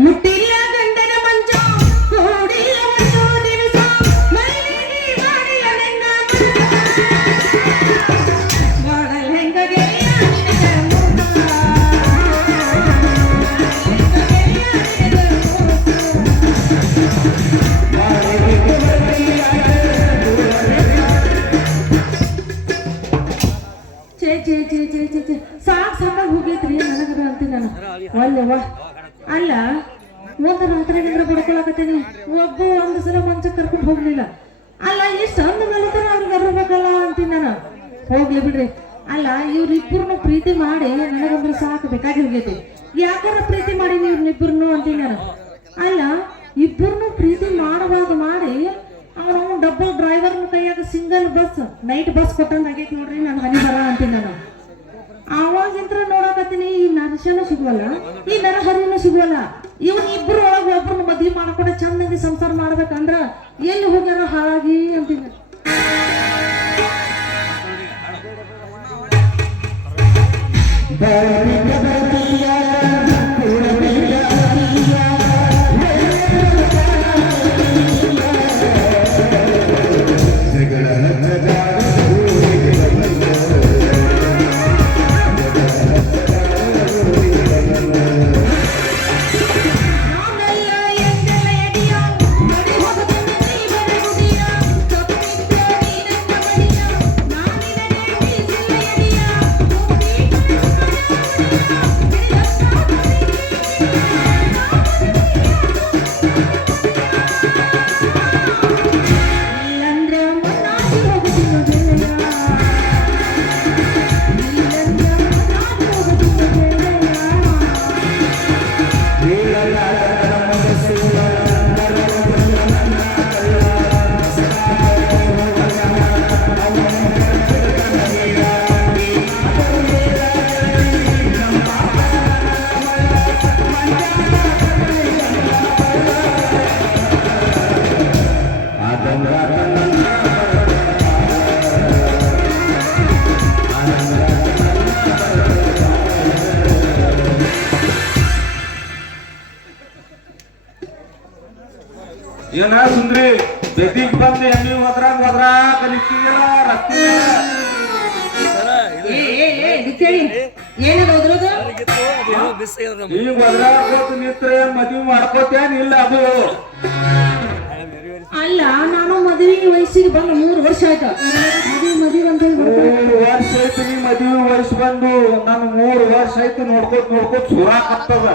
ಮುಟ್ಟಿಲ್ಲ ಗಂಡನ ಮಂಚ ಕೂಡಿಲ್ಲ ಒಂದು ದಿವಸ ಮೈಲಿಗೆ ಮಾಡಿಲ್ಲ ನಿನ್ನ ಮಾಡಲ್ ಹೆಂಗ ಗೆಳೆಯ ನಿನಗ ಮೋಸ. ಸಾಕ್ ಸಾಕಾಗಿ ಹೋಗೈತ್ರಿ ನನಗರ ಅಂತೀನಿ ನಾನು. ಅಲ್ಲವಾ ಅಲ್ಲ ಒಂದು ರಾತ್ರಿ ನಿಂದ್ರ ಬಡ್ಕೊಳಕತ್ತೀನಿ, ಒಬ್ಬ ಒಂದು ಸಲ ಮಂಚ ಕರ್ಕೊಂಡು ಹೋಗ್ಲಿಲ್ಲ. ಅಲ್ಲ ಇಷ್ಟ ಅಂದ ಮೇಲೆ ಅವ್ರಿಗೆ ಅರ್ಬೇಕಲ್ಲ ಅಂತೀನಿ ನಾನು. ಹೋಗ್ಲಿ ಬಿಡ್ರಿ. ಅಲ್ಲ ಇವ್ರಿಬ್ಬರನ್ನು ಪ್ರೀತಿ ಮಾಡಿ ನನಗಂದ್ರೆ ಸಾಕು ಬೇಕಾಗಿ ಹೋಗೈತಿ. ಯಾಕಾರ ಪ್ರೀತಿ ಮಾಡಿ ಇವ್ರನ್ನಿಬ್ಬರನ್ನು ಅಂತೀನಿ ನಾನು. ಅಲ್ಲ ಇಬ್ಬರನ್ನು ಪ್ರೀತಿ ಮಾಡುವಾಗ ಮಾಡಿ ಅವನು ಡಬಲ್ ಡ್ರೈವರ್ನ ಕೈಯಾಗ ಸಿಂಗಲ್ ಬಸ್ ನೈಟ್ ಬಸ್ ಕೊಟ್ಟಂಗ ಆಗೈತಿ ನೋಡ್ರಿ ನನ್ನ ಮನೆ ಬರ ಅಂತೀನಿ ನಾನು. ಅವಾಗಿಂತ್ರ ನೋಡಕತ್ತೀನಿ ಈ ನರಶನೂ ಸಿಗುವಲ್ಲ, ಈ ನರಹರಿನೂ ಸಿಗುವಲ್ಲ. ಇವನ್ ಇಬ್ರು ಒಳಗ ಒಬ್ರನ್ನ ಮದ್ವೆ ಮಾಡ್ಕೊಂಡು ಚಂದಾಗಿ ಸಂಸಾರ ಮಾಡ್ಬೇಕಂದ್ರ ಎಲ್ಲಿ ಹೋಗ್ಯಾರ ಹಾಳಾಗಿ ಅಂತೀನಿ. ಏನ ಸುಂದ್ರಿ ಬೆದಿಗ್ ಬಂದು ಎಣ್ಣಿ ಹೋದ್ರಾಗ ಕಲಿತಿಲ್ಲ ರಸ್ತೆ ಈಗ ಹೋದ್ರಾಗ ನಿಂತ್ರೆ ಮದ್ವಿ ಮಾಡ್ಕೋತೇನ್ ಇಲ್ಲ ಅದು. ಅಲ್ಲ ನಾನು ಮದುವೆ ವಯಸ್ಸಿಗೆ ಬಂದು 3 ವರ್ಷ ಆಯ್ತು. ಮದುವೆ ಅಂತ 3 ವರ್ಷ ಆಯ್ತು ನೀ ಮದ್ವಿ ವಯಸ್ಸು ಬಂದು. ನಾನು 3 ವರ್ಷ ಆಯ್ತು ನೋಡ್ಕೋತ ಸುರಾಕತ್ತದ.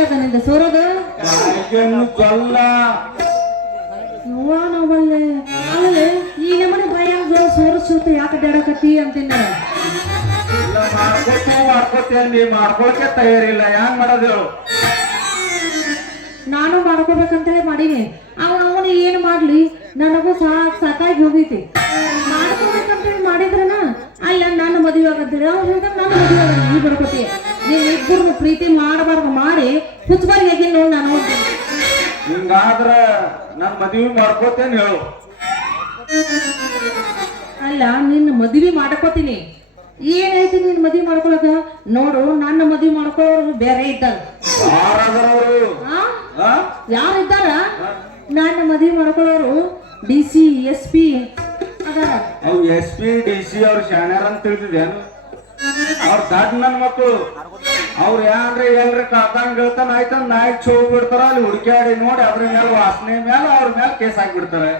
ಏನಿಂದ ಸೋರೋದು ಚಲ್ಲ ನೋವಲ್ಲೇ ಅಲ್ಲೇ ಈ ನಮ್ಮನೆ ಭಯ ಸೋರಿಸುತ್ತ ಯಾಕೆ ಅಡ್ಡಾಡಕತ್ತಿ ಅಂತೀನಿ. ಮಾಡ್ಕೋತೇನೆ ನೀ ಮಾಡ್ಕೊಳಕ್ಕೆ ತಯಾರಿಲ್ಲ. ಹೆಂಗ್ ಮಾಡೋದು ಹೇಳು? ನಾನು ಮಾಡ್ಕೋಬೇಕಂತೇಳಿ ಮಾಡೀನಿ. ಅವನು ಏನ್ ಮಾಡ್ಲಿ ನನಗೂ ಸಾಕಾಗಿ ಹೋಗೈತಿ. ಮಾಡ್ಕೋಬೇಕಂತೇಳಿ ಮಾಡಿದ್ರನ ಅಲ್ಲ ನನ್ನ ಮದುವೆ ಆಗಂತೇಳಿ ಅವ್ರು ಹೇಳಿದಾಗ ನಾನು ಮದುವೆ ಆಗ ನೀ ಬಡ್ಕೋತಿ. ನೀನ್ ಇಬ್ಬರು ಪ್ರೀತಿ ಮಾಡಬಾರ್ದು ಮಾಡಿ ಹುಚ್ಚಬಾರಿಗೆ ನೋಡಿ ನಾನು ಹಿಂಗಾದ್ರ ನನ್ ಮದ್ವಿ ಮಾಡ್ಕೋತೇನೆ ಹೇಳು. ಅಲ್ಲ ನಿನ್ನ ಮದ್ವಿ ಮಾಡ್ಕೋತೀನಿ. ಏನೈತಿ ನಿನ್ ಮದ್ವಿ ಮಾಡ್ಕೊಳಕ? ನೋಡು ನನ್ನ ಮದ್ವಿ ಮಾಡ್ಕೊಳ್ಳೋರು ಬೇರೆ ಇದ್ದಾರ. ಯಾರಿದ್ದಾರ? ನನ್ನ ಮದ್ವಿ ಮಾಡ್ಕೊಳ್ಳೋರು DC SP ಅದಾರ. SP DC ಅವ್ರು ಶಾಣ್ಯಾರ ಅಂತ ತಿಳಿದಿದ್ದೇನು? ಅವ್ರ ದಡ್ ನನ್ ಮಕ್ಕಳು. ಅವ್ರು ಯಾನ್ರಿ ಎಲ್ರಿ ಕಾಕಂಗ್ ಹೇಳ್ತಾನ ಆಯ್ತ ನಾಯ್ಕ್ ಚೋ ಬಿಡ್ತಾರ. ಅಲ್ಲಿ ಹುಡುಕ್ಯಾಡಿ ನೋಡಿ ಅದ್ರ ಮೇಲೆ ವಾಸನೆ ಮೇಲೆ ಅವ್ರ ಮೇಲೆ ಕೇಸ್ ಹಾಕ್ಬಿಡ್ತಾರೆ.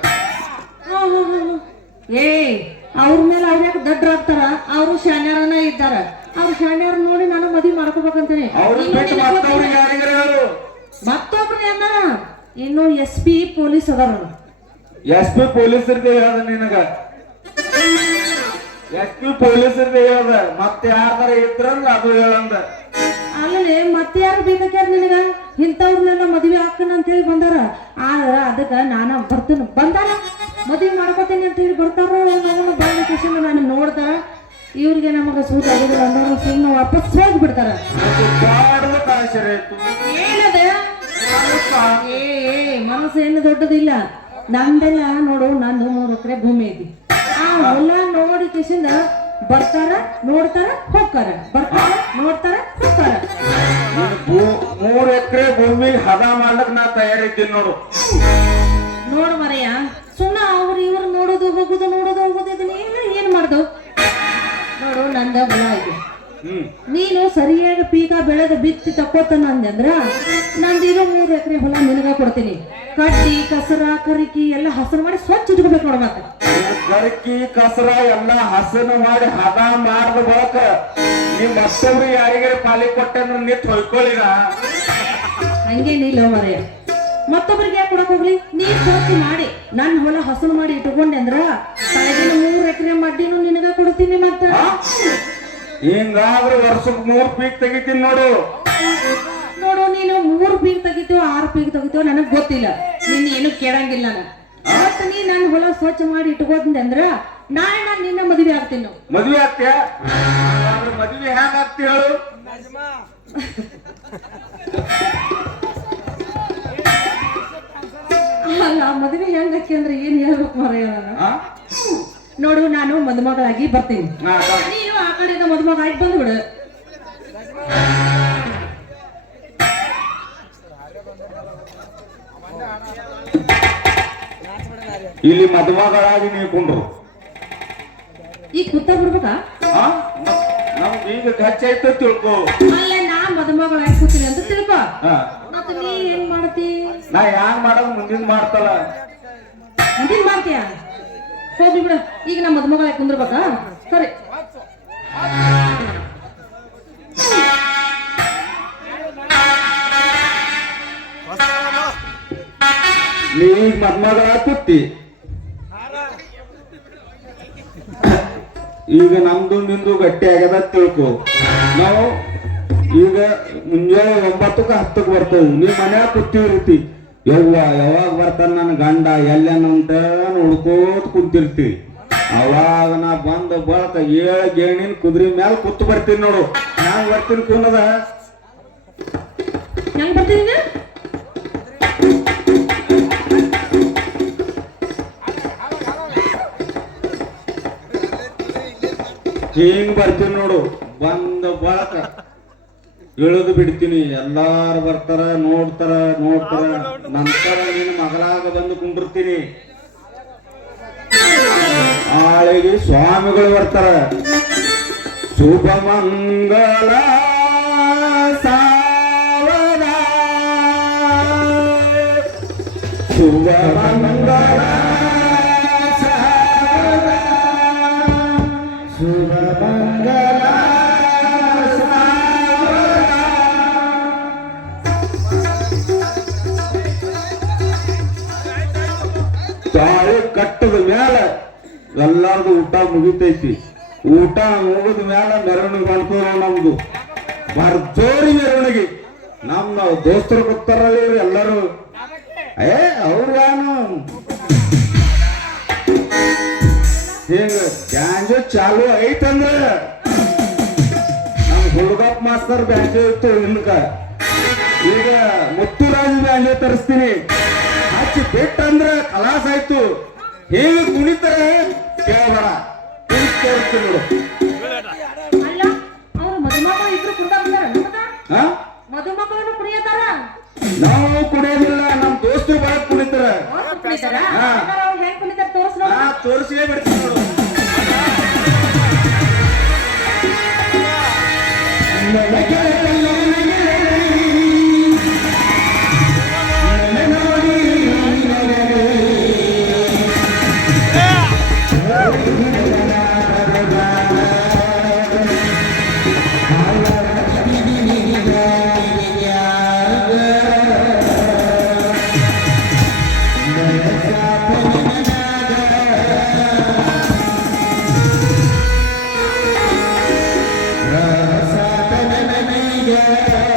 ಅವ್ರ ಮೇಲೆ ಅವ್ರ್ಯಾಕ ದಡ್ರಾಗ್ತಾರ. ಅವರು ಶಾಣ್ಯಾರನ ಇದ್ದಾರ. ಅವ್ರ ಶಾಣ್ಯಾರ ನೋಡಿ ನಾನು ಮದ್ವಿ ಮಾಡ್ಕೋಬೇಕಂತೀನಿ. ಮತ್ತೊಬ್ರು ಏನ ಇನ್ನು SP ಪೊಲೀಸ್ ಅದಾರ. SP ಪೊಲೀಸರ್ದೇ ಹೇಳ್ದ ನಿನಗ. SP ಪೊಲೀಸರ್ದೇ ಹೇಳ್ದ. ಮತ್ತೆ ಯಾರ್ದಾರ ಇದ್ರಂದ್ರ ಅದು ಹೇಳಂದ. ಅಲ್ಲೇ ಮತ್ತೆ ಯಾರು ಬೇಕಾಗ್ಯಾರ ನಿನಗ? ಇಂಥವ್ರನ್ನೆಲ್ಲ ಮದ್ವೆ ಹಾಕನ ಅಂತ ಹೇಳಿ ಬಂದಾರ. ಆದ್ರ ಅದಕ್ಕ ನಾನು ಬರ್ತೇನೆ. ಬಂದಾರ ಮದ್ವೆ ಮಾಡ್ಕೋತೇನೆ ಅಂತ ಹೇಳಿ ಬರ್ತಾರ. ನಾನು ಬಂದ ಕಿಶನ್ ನಾನು ನೋಡ್ದ ಇವ್ರಿಗೆ ನಮಗ ಸೂಟ್ ಆಗೋದಿಲ್ಲ ಅಂದ್ರೆ ಸುಮ್ಮನೆ ವಾಪಸ್ ಹೋಗಿ ಬಿಡ್ತಾರ. ಏನದ ಮನಸ್ಸು ಏನು ದೊಡ್ಡದಿಲ್ಲ. ನಮ್ದೆಲ್ಲ ನೋಡು, ನಂದು 3 ಎಕರೆ ಭೂಮಿ ಐತಿ. ಆ ಹೊಲ ನೋಡಿ ಕಿಶಿಂದ ಬರ್ತಾರ, ನೋಡ್ತಾರ, ಹೋಗ್ತಾರ, ಬರ್ತಾರ, ನೋಡ್ತಾರ. ಒಮ್ಮಿಗೆ ಹದ ಮಾಡ್ಲಕ್ ನಾ ತಯಾರಿದ್ದೀನಿ ನೋಡು. ನೋಡು ಮರೆಯ ಸುಮ್ಮನೆ ಅವ್ರು ಇವ್ರು ನೋಡೋದು ಹೋಗುದು ಇದನ್ನ ಏನ್ ಮಾಡ್ದು ನೋಡು. ನಂದ ಹೊಲ ಇದೆ, ನೀನು ಸರಿಯಾಗಿ ಪೀಕ ಬೆಳೆದ ಬಿತ್ತಿ ತಕ್ಕೋತಾನ ಅಂದ್ರ ನಂದಿರೋ 3 ಎಕರೆ ಹೊಲ ನಿನಗ ಕೊಡ್ತೀನಿ. ಕಡ್ಡಿ ಕಸರ ಕರಿಕಿ ಎಲ್ಲ ಹಸರು ಮಾಡಿ ಸ್ವಚ್ಛ ಇಟ್ಕೋಬೇಕು ನೋಡ. ಮತ್ತೆ ಕರಿಕಿ ಕಸರ ಎಲ್ಲ ಹಸನು ಮಾಡಿ ಹದ ಮಾಡ್ದ ಬಳಕ ನಿಮ್ ಮತ್ತೊಬ್ರು ಯಾರಿಗಾರ ಪಾಲಿ ಕೊಟ್ಟೆ ಅಂದ್ರೆ ನಿತ್ ಹೊಯ್ಕೊಳ್ಳಿರ. ಹಂಗೇನಿಲ್ಲ ಮರೆಯ, ಮತ್ತೊಬ್ರಿಗೆ ಯಾಕೆ ಕೊಡಕ್ ಹೋಗ್ಲಿ? ನೀ ಸ್ವಚ್ಛ ಮಾಡಿ ನನ್ ಹೊಲ ಹಸನು ಮಾಡಿ ಇಟ್ಕೊಂಡೆ ಅಂದ್ರ ಕಳೆದಿನ 3 ಎಕರೆ ಮಡ್ಡಿನೂ ನಿನಗ ಕೊಡ್ತೀನಿ. ಮತ್ತ ಹಿಂಗಾದ್ರೆ ವರ್ಷಕ್ಕೆ 3 ಪೀಕ್ ತೆಗಿತೀನಿ ನೋಡು. ನೋಡು ನೀನು 3 ಪೀಕ್ ತೆಗಿತೀವೋ 6 ಪೀಕ್ ತೆಗಿತೀವೋ ನನಗ್ ಗೊತ್ತಿಲ್ಲ, ನಿನ್ನ ಏನು ಕೇಳಂಗಿಲ್ಲ ನಾನು. ಮತ್ತ ನೀ ನನ್ನ ಹೊಲ ಸ್ವಚ್ಛ ಮಾಡಿ ಇಟ್ಕೋತೀನಿ ಅಂದ್ರ ನಾಳೆ ನಾನು ನಿನ್ನ ಮದುವೆ ಆಗ್ತೀನಿ. ಮದ್ವೆ ಆಗ್ತೀಯ? ಮದ್ವೆ ಹ್ಯಾಂಗ ಆಗ್ತಿ ಹೇಳು? ಅಲ್ಲ ಮದುವೆ ಹೆಂಗಕ್ಕೆ ಅಂದ್ರೆ ಏನ್ ಹೇಳ್ಬೇಕು ಮಾರಾಯ ನಾನು. ನೋಡು ನಾನು ಮದುಮಗಳಾಗಿ ಬರ್ತೀನಿ, ನೀನು ಆ ಕಡೆಯಿಂದ ಮದುಮಗಳಾಗಿ ಬಂದ್ಬಿಡು. ಇಲ್ಲಿ ಮದುಮಗಳಾಗಿ ನೀವು ಕೊಂಡ್ರು ಈಗ ಕೂತ ಬಿಡ್ಬೇಕಾ? ನಮ್ಗೆ ಈಗ ಖರ್ಚು ಆಯ್ತು ತಿಳ್ಕೊ. ಅಲ್ಲ ನಾ ಮದುಮಗಳಾಗಿ ಕೂತೀನಿ ಅಂತ ತಿಳ್ಕೊ. ಮತ್ತೆ ನೀ ಏನ್ ಮಾಡ್ತಿ? ನಾ ಯಾನ್ ಮಾಡೋದು ಮುಂದಿನ ಮಾಡ್ತಲ್ಲ. ಮುಂದಿನ ಮಾಡ್ತೀಯ? ಹೋಗ್ಲಿ ಬಿಡು, ಈಗ ನಾ ಮದುಮಗಳಾಗಿ ಕುಂದ್ರಬೇಕಾ? ಸರಿ. ನೀಗ ಮದುಮಗಳಾಗಿ ಕೂತಿ ಈಗ ನಮ್ದು ನಿಂದು ಗಟ್ಟಿ ಆಗ್ಯದ ತಿಳ್ಕೊ. ನಾವು ಈಗ ಮುಂಜಾನೆ 9ಕ್ಕೆ 10ಕ್ಕೆ ಬರ್ತೇವೆ. ನೀವ್ ಮನ್ಯಾಗ ಕೂತಿರ್ತಿ, ಯಾವಾಗ ಬರ್ತಾನ ನನ್ನ ಗಂಡ ಎಲ್ಲೇನಂತ ನೋಡ್ಕೋತ ಕುಂತಿರ್ತಿ. ಅವಾಗ ನಾ ಬಂದ ಬಳಕ 7 ಗೇಣಿನ ಕುದುರೆ ಮ್ಯಾಲ ಕೂತು ಬರ್ತೀನಿ ನೋಡು. ನಾನ್ ಬರ್ತೀನಿ ಕುನ್ನದ ಹೆಂಗ್ ಬರ್ತೀನಿ? ಹಿಂಗ್ ಬರ್ತೀನಿ ನೋಡು. ಬಂದ ಬಳಕ ಇಳಿದು ಬಿಡ್ತೀನಿ. ಎಲ್ಲಾರು ಬರ್ತಾರ, ನೋಡ್ತಾರ. ನಂತರ ನಿನ್ನ ಮಗಳಾಗ ಬಂದು ಕುಂಡಿರ್ತೀನಿ. ಆಳಿಗೆ ಸ್ವಾಮಿಗಳು ಬರ್ತಾರ. ಶುಭ ಮಂಗಲ ಸಾವದ, ಶುಭ ಮಂಗಲ ಸಾವದ, ಶುಭ ಮಂಗಲ ತಾಳಿ ಕಟ್ಟದ ಮ್ಯಾಲ ಎಲ್ಲಾರ್ದು ಊಟ ಮುಗಿತೈತಿ. ಊಟ ಮುಗಿದ ಮ್ಯಾಲ ಮೆರವಣಿಗೆ ಮಾಡ್ತಾರ. ನಮ್ದು ಭರ್ಜೋರಿ ಮೆರವಣಿಗೆ. ನಮ್ಮ ದೋಸ್ತರು ಗೊತ್ತಾರಲ್ಲ ಇವ್ರು ಎಲ್ಲರೂ. ಅವ್ರಿಗಾನು ಹಿಂಗ ಬ್ಯಾಂಜೋ ಚಾಲು ಐತಂದ್ರ ನಮ್ ಹುಡುಗಪ್ಪ ಮಾಸ್ತರ್ ಬ್ಯಾಂಜೋ ಇತ್ತು ಹಿಂದಕ. ಈಗ ಮುತ್ತುರಾಜ್ ಬ್ಯಾಂಜೋ ತರಿಸ್ತೀನಿ. ಹಚ್ಚಿ ಬಿಟ್ಟಂದ್ರ ಕಲಾಸ ಆಯ್ತು. ಹೇಗೆ ಕುಣಿತಾರೆ ಕೇಳಬೇಡ, ಕೇಳ್ತೀನಿ ನೋಡು. ಅಲ್ಲ ಅವ್ರ ಮದುಮಕ್ಕಳು ಇಬ್ರು ಕುಂದಾರ, ಮದುಮಕ್ಕಳನ್ನು ಕುಡಿಯತಾರ. ನಾವು ಕುಡಿಯೋದಿಲ್ಲ, ನಮ್ ದೋಸ್ತರು ಬಾಳ ಕುಣಿತಾರ. ಹೆಂಗ್ ಕುಣಿತಾರ ತೋರಿಸೇ ಬಿಡ್ತೀನಿ ನೋಡು. Yeah.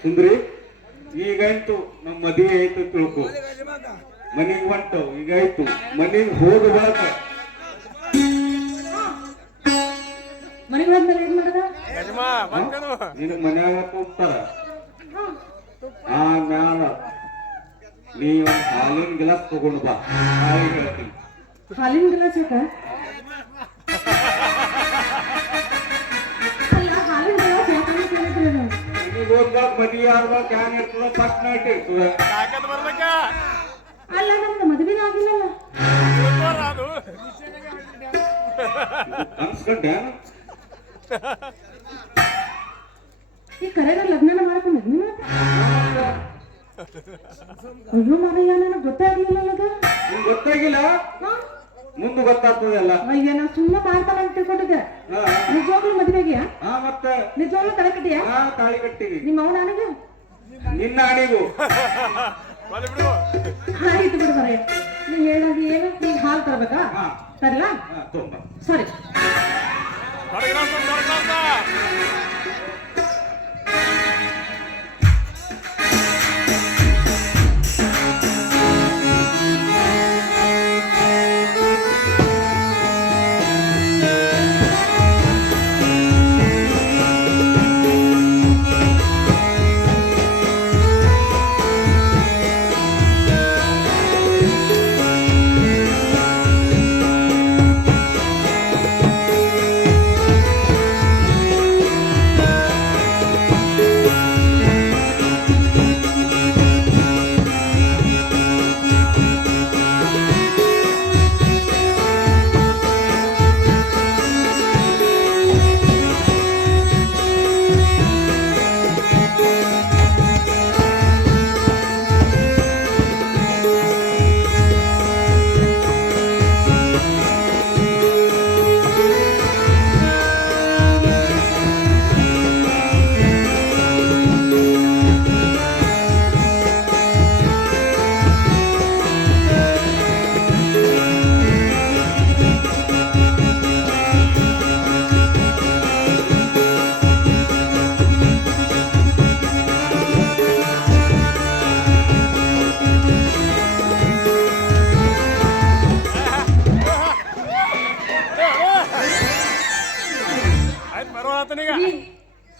ಸುಂದ್ರಿ ಈಗಾಯ್ತು ನಮ್ಮ ಮದುವೆ ಆಯ್ತು ತಿಳ್ಕೊ ಮನೆಗೆ ಹೊಂಟು ಈಗಾಯ್ತು ಮನೆಗೆ ಹೋದ ಬಳಕ ಮನೆಗೆ ಹೋದ್ಮೇಲೆ ಏನ್ ಮಾಡದ ನಿನ್ ಮನ್ಯಾಗ ಕೂಗ್ತಾರ ಆಮ್ಯಾಲ ನೀ ಒಂದ್ ಹಾಲಿನ ಗಿಲಾಸ್ ತಗೊಂಡು ಬಾ ನಾಳೆ ಹೇಳ್ತೀನಿ ಹಾಲಿನ ಗಿಲಾಸ್ ಯಾಕ ಅಲ್ಲ ಹಾಲಿನ ಗಿಲಾಸ್ ಯಾಕಂತ ಕೇಳಿದ್ರಿ ನಾವು ನಿನಗೆ ಹೋದಾಗ ಮದುವೆ ಆದಾಗ ಕ್ಯಾನ್ ಇರ್ತದ ಫಸ್ಟ್ ನೈಟ್ ಇರ್ತದ ಅಲ್ಲ ನಮ್ದು ಮದುವೆನ ಆಗಿಲ್ಲಲ್ಲ ಅನ್ಸ್ಕೊಂಡೆ ಈ ಕರೆನ ಲಗ್ನ ಮಾಡ್ಕೊಂಡಿದ್ನಿ ಅಯ್ಯೋ ಮಾರಯ್ಯ ನನಗೆ ಗೊತ್ತೇ ಆಗ್ಲಿಲ್ಲ ಅದು ನಿಮ್ಗೆ ಗೊತ್ತಾಗಿಲ್ಲ ಮುಂದೆ ಗೊತ್ತಾಗ್ತದಲ್ಲ ಅಯ್ಯ ನಾ ಸುಮ್ಮನೆ ಮಾಡ್ತಾನೆ ಅಂತ ತಿಳ್ಕೊಂಡಿದ್ದೆ ನಿಜವಾಗ್ಲೂ ಮದುವೆಗೆಯಾ ಮತ್ತೆ ನಿಜವಾಗ್ಲೂ ತಲೆ ಕಟ್ಟಿಯಾ ತಾಳಿ ಕಟ್ಟಿವಿ ನಿಮ್ಮ ಅವನ ನನಗೆ ನಿನ್ನ ಅಣಿಗೂ ಆಯ್ತು ಬಿಡು ಮರಯ್ಯ ನೀನ್ ಹೇಳಂಗೆ ಏನು ಈಗ ಹಾಲು ತರಬೇಕಾ ತರಲಾ ತುಂಬ ಸರಿ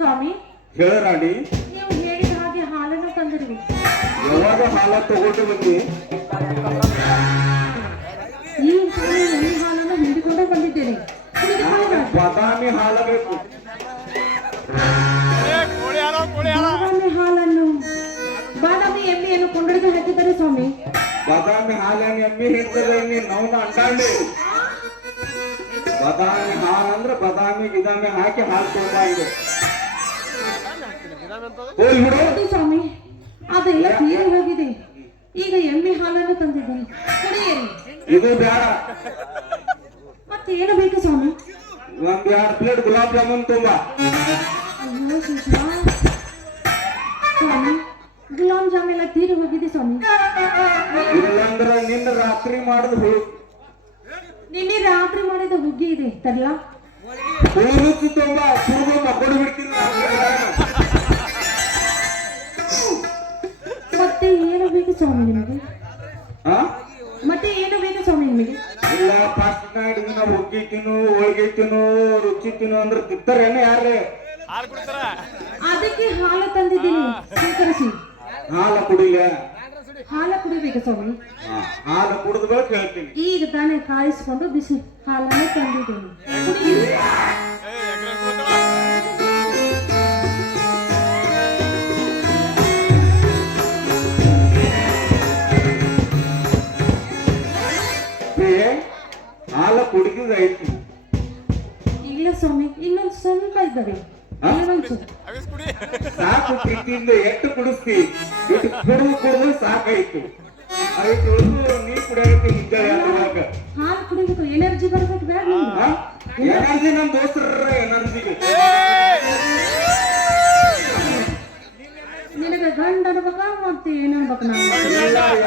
ಸ್ವಾಮಿ ಹೇಳ ರಾಣಿ ನೀವು ಹೇಳಿದ ಹಾಗೆ ಹಾಲನ್ನು ತಂದಿರಿ ಯಾವಾಗ ಹಾಲ ತಗೊಂಡು ಬಂದಿ ಈ ಎಣ್ಣೆ ಹಾಲನ್ನು ಹಿಂಡಿಕೊಂಡು ಬಂದಿದ್ದೇನೆ ಬಾದಾಮಿ ಹಾಲ ಬೇಕು ಬಾದಾಮಿ ಹಾಲನ್ನು ಬಾದಾಮಿ ಎಣ್ಣೆಯನ್ನು ಕೊಂಡೊಡೆದು ಹಾಕಿದ್ದಾರೆ ಸ್ವಾಮಿ ಬಾದಾಮಿ ಹಾಲೇನ್ ಎಮ್ಮಿ ಹಿಡ್ತದ ನೀನ್ ನವ್ನ ಅಂಟಾಂಡಿ ಬಾದಾಮಿ ಹಾಲ್ ಅಂದ್ರೆ ಬಾದಾಮಿ ಗಿದಾಮಿ ಹಾಕಿ ಹಾಲು ತೊಗೊಂಡಾಗಿದೆ ಹೋಲ್ ಬಿಡು ಹೌದು ಸ್ವಾಮಿ, ಅದೆಲ್ಲ ತೀರಿ ಹೋಗಿದೆ. ಈಗ ಎಮ್ಮೆ ಹಾಲನ್ನು ತಂದಿದ್ದೀನಿ, ಕುಡಿಯಿರಿ. ಇದು ಬೇಡ, ಮತ್ತೆ ಏನು ಬೇಕು ಸ್ವಾಮಿ? ಒಂದ್ 2 ಪ್ಲೇಟ್ ಗುಲಾಬ್ ಜಾಮೂನ್ ತುಂಬಾ. ಅಯ್ಯೋ ಶಿಷ್ಯ, ಸ್ವಾಮಿ ಗುಲಾಬ್ ಜಾಮ್ ಎಲ್ಲ ತೀರಿ ಹೋಗಿದೆ ಸ್ವಾಮಿ. ಇಲ್ಲಂದ್ರ ನಿನ್ನ ರಾತ್ರಿ ಮಾಡುದು ನಿನ್ನೆ ರಾತ್ರಿ ಮಾಡಿದ ಹುಗ್ಗಿ ಇದೆ ತರ್ಲ. ಹುಡುಗು ತುಂಬಾ ಕುರುಬ ಮಕ್ಕಳು ಬಿಡ್ತಿಲ್ಲ. ಮತ್ತೆ ಏನು ಬೇಕು ಸ್ವಾಮಿ ನಿಮಗೆ? ಮತ್ತೆ ಏನು ಬೇಕು ಸ್ವಾಮಿ ನಿಮಗೆ? ಇಲ್ಲ ಫಸ್ಟ್ ನೈಟ್ ದಿನ ಹುಗ್ಗಿ ತಿನ್ನು, ಹೋಳಿಗೆ ತಿನ್ನು, ರುಚಿ ತಿನ್ನು ಅಂದ್ರೆ ತಿಂತಾರೇನ ಯಾರೇ? ಅದಕ್ಕೆ ಹಾಲು ತಂದಿದ್ದೀನಿ, ಸ್ವೀಕರಿಸಿ. ಹಾಲ ಕುಡಿಯ? ಹಾಲು ಕುಡಿಬೇಕು ಸ್ವಾಮಿ. ಹಾಲು ಕುಡಿದ ಬಳಿಕ ಹೇಳ್ತೀನಿ. ಈಗ ತಾನೇ ಕಾಯಿಸ್ಕೊಂಡು ಬಿಸಿ ಹಾಲನ್ನು ತಂದಿದ್ದೀನಿ, ಕುಡಿಯಿರಿ. ಹಾಲ ಕುಡಿದಾಯ್ತು. ಇಲ್ಲ ಸ್ವಾಮಿ, ಇನ್ನೊಂದು ಸ್ವಲ್ಪ ಇದ್ದಾವೆ. ಸಾಕು, ಪ್ರೀತಿಯಿಂದ ಎಷ್ಟು ಕುಡಿಸ್ತಿ, ಕುಡಿದು ಸಾಕಾಯ್ತು. ಅದಕ್ಕೆ ಉಳಿದು ನೀ ಕುಡಿಯೋಕೆ ಇದ್ದಾಗ ಹಾಲು ಕುಡಿಬೇಕು, ಎನರ್ಜಿ ಬರ್ಬೇಕು. ಬೇಡ ಎನರ್ಜಿ ನಮ್ ದೋಸ್ತರ ಎನರ್ಜಿಗೆ. ನಿನಗೆ ಗಂಡ ಅನ್ಬೇಕಾ ಮತ್ತೆ ಏನ್ ಅನ್ಬೇಕು? ನಾನು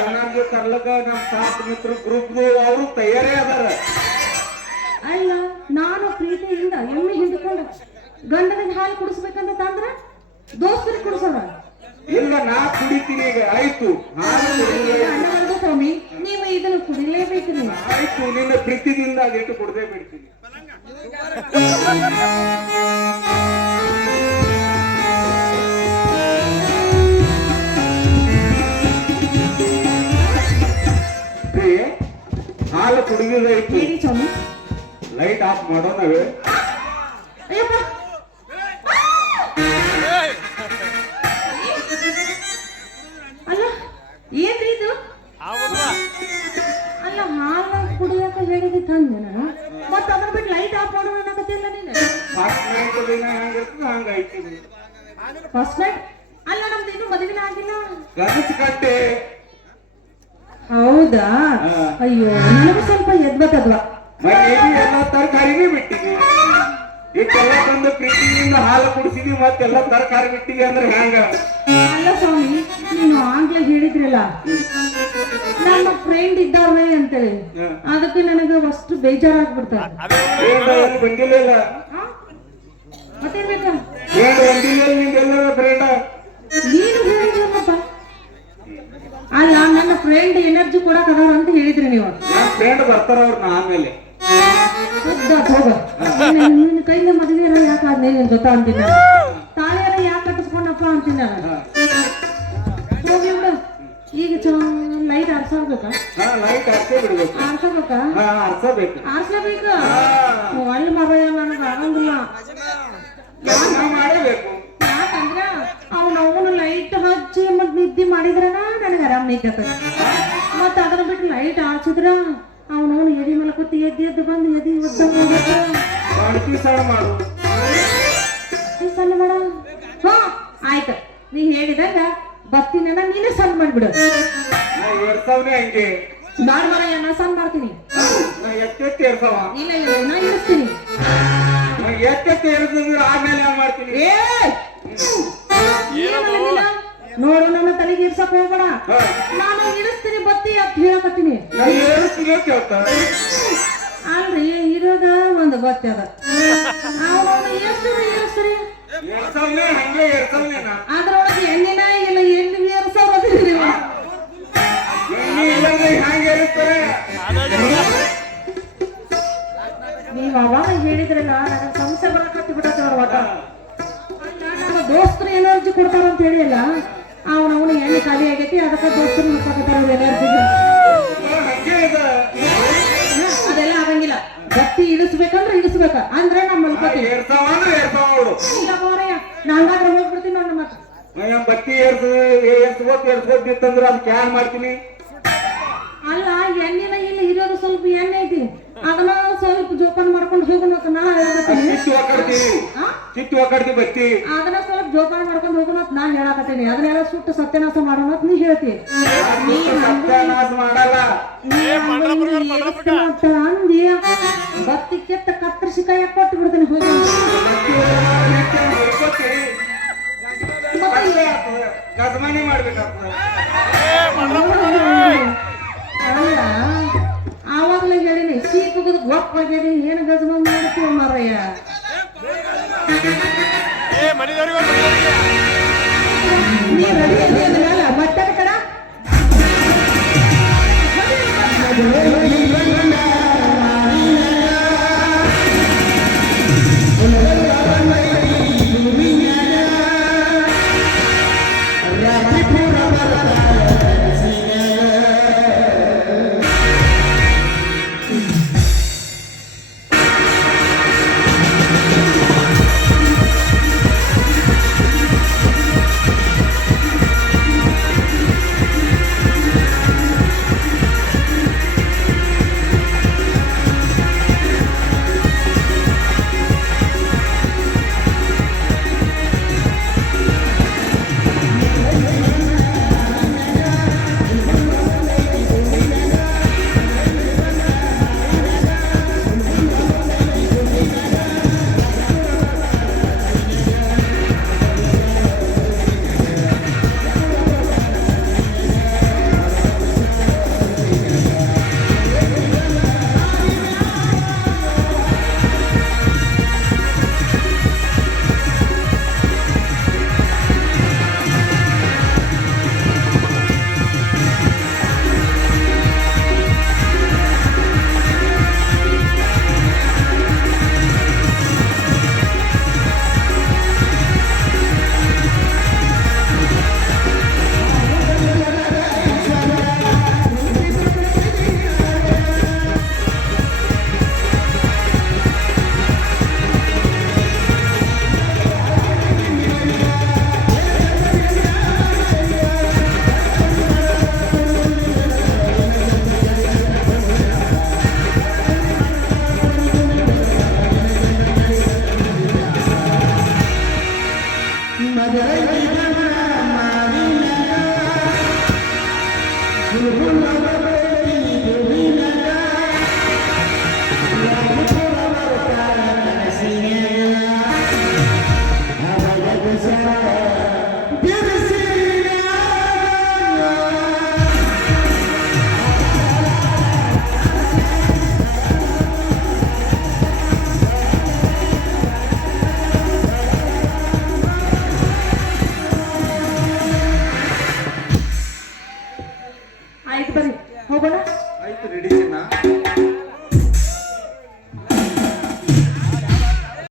ಎನರ್ಜಿ ತರ್ಲಕ ನಮ್ ಸಾಕು ಮಿತ್ರ ಗ್ರೂಪ್ ಅವರು ತಯಾರೇ ಅದಾರ. ಅಲ್ಲ, ನಾನು ಪ್ರೀತಿಯಿಂದ ಎಮ್ಮೆ ಹಿಡ್ಕೊಂಡು ಗಂಡನಿಗೆ ಹಾಲು ಕುಡಿಸ್ಬೇಕಂತ ತಂದ್ರ ದೋಸ್ತರಿಗೆ ಕುಡಿಸೋಣ. ಇಲ್ಲ, ನಾ ಕುಡಿತೀನಿ ಈಗ. ಆಯ್ತು, ಅಣ್ಣವರ್ಗು ಸ್ವಾಮಿ, ನೀವು ಇದನ್ನು ಕುಡಿಲೇಬೇಕು. ನೀವು ಆಯ್ತು, ನಿನ್ನ ಪ್ರೀತಿದಿಂದ ಅದೆಷ್ಟು ಕುಡ್ದೇ ಬಿಡ್ತೀನಿ. ಹಾಲು ಕುಡಿದಾಯ್ತು. ಹೇಳಿ ಸ್ವಾಮಿ. ಲೈಟ್ ಆಫ್ ಮಾಡೋಣವೇ? ಅಯ್ಯಪ್ಪ, ಅಲ್ಲ ಏನ್ರಿ ಇದು? ಅಲ್ಲ, ಹಾಲು ಕುಡಿಯಕ ಹೇಳಿದಿ ತಂದೆ ನಾನು, ಮತ್ತ ಅದ್ರ ಬಿಟ್ಟು ಲೈಟ್ ಆಫ್ ಮಾಡೋಣ ಅನ್ನಕತ್ತಿಲ್ಲ ನೀನು. ಫಸ್ಟ್ ನೈಟ್ ದಿನ ಹೆಂಗಿರ್ತದ ಹಂಗಾಯ್ತು. ಫಸ್ಟ್ ನೈಟ್ ಅಲ್ಲ, ನಮ್ದು ಇನ್ನೂ ಮದುವೆ ಆಗಿಲ್ಲ. ಗನಸು ಕಟ್ಟೆ. ಹೌದಾ? ಅಯ್ಯೋ, ನನಗೂ ಸ್ವಲ್ಪ ಎದ್ಬತ್ತದ್ವಾ. ಎಲ್ಲ ತರಕಾರಿನೇ ಬಿಟ್ಟಿದ್ವಿ. ಇಷ್ಟೆಲ್ಲ ಬಂದು ಪ್ರೀತಿಯಿಂದ ಹಾಲು ಕುಡಿಸಿದ್ವಿ, ಮತ್ತೆಲ್ಲ ತರಕಾರಿ ಬಿಟ್ಟಿದ್ವಿ ಅಂದ್ರೆ ಹೆಂಗ? ಅಲ್ಲ ಸ್ವಾಮಿ, ನೀನು ಆಗ್ಲೇ ಹೇಳಿದ್ರಲ್ಲ ನಮ್ಮ ಫ್ರೆಂಡ್ ಇದ್ದಾವೆ ಅಂತೇಳಿ, ಅದಕ್ಕೆ ನನಗೆ ಅಷ್ಟು ಬೇಜಾರಾಗ್ಬಿಡ್ತಾರೆ. ಬಂದಿಲ್ಲ ಮತ್ತೇನ್ ಬೇಕಾ? ನಿಮ್ಗೆಲ್ಲ ಫ್ರೆಂಡ ನೀನು ಹೇಳಿದ್ರಲ್ಲಪ್ಪ. ಅಲ್ಲ, ನನ್ನ ಫ್ರೆಂಡ್ ಎನರ್ಜಿ ಕೊಡಕ್ ಅದಾರ ಅಂತ ಹೇಳಿದ್ರಿ ನೀವು. ನನ್ನ ಫ್ರೆಂಡ್ ಬರ್ತಾರ ಅವ್ರನ್ನ ಆಮೇಲೆ. ಹೋಗ, ನಿನ್ನ ಕೈಯಿಂದ ಮದುವೆ ಯಾಕೆ ಆದ್ಮೇಲೆ ಗೊತ್ತಾ ಅಂತೀನಿ. ತಾಯಿಯರ ಯಾಕೆ ಕಟ್ಟಿಸ್ಕೊಂಡಪ್ಪ ಅಂತೀನಿ ನಾನು. ಹೋಗಿ ಬಿಡು. ಈಗ ಲೈಟ್ ಆರ್ಸೋಬೇಕಾ? ಲೈಟ್ ಆರ್ಸೇ ಬಿಡ್ಬೇಕು. ಆರ್ಸಬೇಕಾ? ಆರ್ಸಬೇಕು. ಆರ್ಸಬೇಕು. ಅಲ್ಲಿ ಮಗ ನನಗೆ ಆಗಂಗಿಲ್ಲ. ಮಾಡಬೇಕು. ಯಾಕಂದ್ರ ಅವನು ಲೈಟ್ ಹಚ್ಚಿ ಮತ್ ನಿದ್ದೆ ಮಾಡಿದ್ರನ ನನಗೆ ಆರಾಮ್ ನಿದ್ದೆ. ಮತ್ತ ಅದನ್ನ ಬಿಟ್ಟು ಲೈಟ್ ಆರ್ಸಿದ್ರ ಅವನವನು ಎದಿ ಮೇಲೆ ಕೂತಿ ಎದ್ದು ಬಂದು ಎದಿ ಸಣ್ಣ ಮಾಡು. ಸಣ್ಣ ಮಾಡ. ಹಾ ಆಯ್ತು, ನೀ ಹೇಳಿದಾಗ ಬತ್ತಿನ ನೀನೇ ಸಣ್ಣ ಮಾಡ್ಬಿಡು. ಏರ್ಸವ್ನೆ ಹಂಗೆ ಬಾಳ ಮರ ನಾ ಸಣ್ಣ ಮಾಡ್ತೀನಿ. ಎತ್ತೆತ್ತಿ ಏರ್ಸವ. ಇಲ್ಲ ಇಲ್ಲ, ನಾ ಇಳಿಸ್ತೀನಿ. ಎತ್ತೆತ್ತಿ ಏರ್ಸಿದ್ರೆ ಆಮೇಲೆ ಮಾಡ್ತೀನಿ. ನೋಡು, ನನ್ನ ತಲೆಗೆ ಇರ್ಸಕ್ ಹೋಗ್ಬೇಡ. ನಾನು ಇಳಿಸ್ತೀನಿ ಬತ್ತಿ ಅಂತ ಹೇಳಕತ್ತೀನಿ. ಅಲ್ರಿ, ಇರೋದ ಒಂದು ಬತ್ತಿ ಅದ. ಅವನು ಎಷ್ಟು ಏರಿಸ್ತೀರಿ? ಅದ್ರೊಳಗೆ ಎಣ್ಣಿನ ಇಲ್ಲ, ಎಣ್ಣೆ ಏರ್ಸೋದ್ರಿ ನೀವು. ನೀವ್ ಅವಾಗ ಹೇಳಿದ್ರಲ್ಲ, ನನಗೆ ಸಮಸ್ಯೆ ಬರಕತ್ತಿ ಬಿಟ್ಟವ್ರ ಒಟ್ಟ. ನಮ್ಮ ದೋಸ್ತರು ಎನರ್ಜಿ ಕೊಡ್ತಾರ ಅಂತ ಹೇಳಿಲ್ಲ, ಅವನವನು ಎಣ್ಣೆ ಖಾಲಿ ಆಗೈತಿ, ಅದಕ್ಕೆ ದೋಸ್ತರು ಹಾಕತ್ತಾರ ಎನರ್ಜಿಗೆ. ಅದೆಲ್ಲ ಆಗಂಗಿಲ್ಲ. ಬತ್ತಿ ಇಳಿಸ್ಬೇಕಂದ್ರೆ ಇಳಿಸ್ಬೇಕ, ಅಂದ್ರೆ ನಮ್ಮ ಮಲ್ಕೋತೀವಿ. ನಾಲ್ಕಾದ್ರೆ ಹೋಗ್ಬಿಡ್ತೀನಿ ನನ್ನ ಮಕ್ಕ. ಬತ್ತಿ ಏರ್ಸ್ಕೋತಿತ್ತಂದ್ರೆ ಅದಕ್ಕೆ ಯಾರು ಮಾಡ್ತೀನಿ? ಮಾಡ್ಕೊಂಡು ಹೋಗೋಣ ಅಂತ ನಾ ಹೇಳಕತ್ತೀನಿ ಚಿತ್ತು ಒಕ್ಕಡ್ತಿ ಬತ್ತಿ ಅದನ್ನ ಸ್ವಲ್ಪ ಜೋಪಾನ ಮಾಡ್ಕೊಂಡು ಹೋಗೋಣ ಅಂತ ನಾ ಹೇಳಕತ್ತೀನಿ ಅದನ್ನೆಲ್ಲ ಸುಟ್ಟು ಸತ್ಯನಾಶ ಮಾಡೋಣ ಅಂತ ನೀ ಹೇಳ್ತಿ ಸತ್ಯಾನಾಶ ಮಾಡಲ್ಲ ಅಂದಿ ಬತ್ತಿ ಕೆತ್ತ ಕತ್ತರಿಸಿ ಕೈ ಕೊಟ್ಟು ಬಿಡ್ತೀನಿ ಹೋಗಿ ಗಜಮಾನಿ ಮಾಡ್ಬೇಕಾಗ್ತದೆ ಅಲ್ಲ ಆವಾಗಲೇ ಹೇಳಿನಿ ಸೀಟ್ ಹೋಗೋದು ಗೊಪ್ಪಾಗ್ಯಾನಿ ಏನು ಗಜಮ ಮಾಡ್ತೀವಿ ಮಾರಯ್ಯ ನೀ ರೆಡಿ ಅಲ್ಲ ಮತ್ತೆ ಕಡ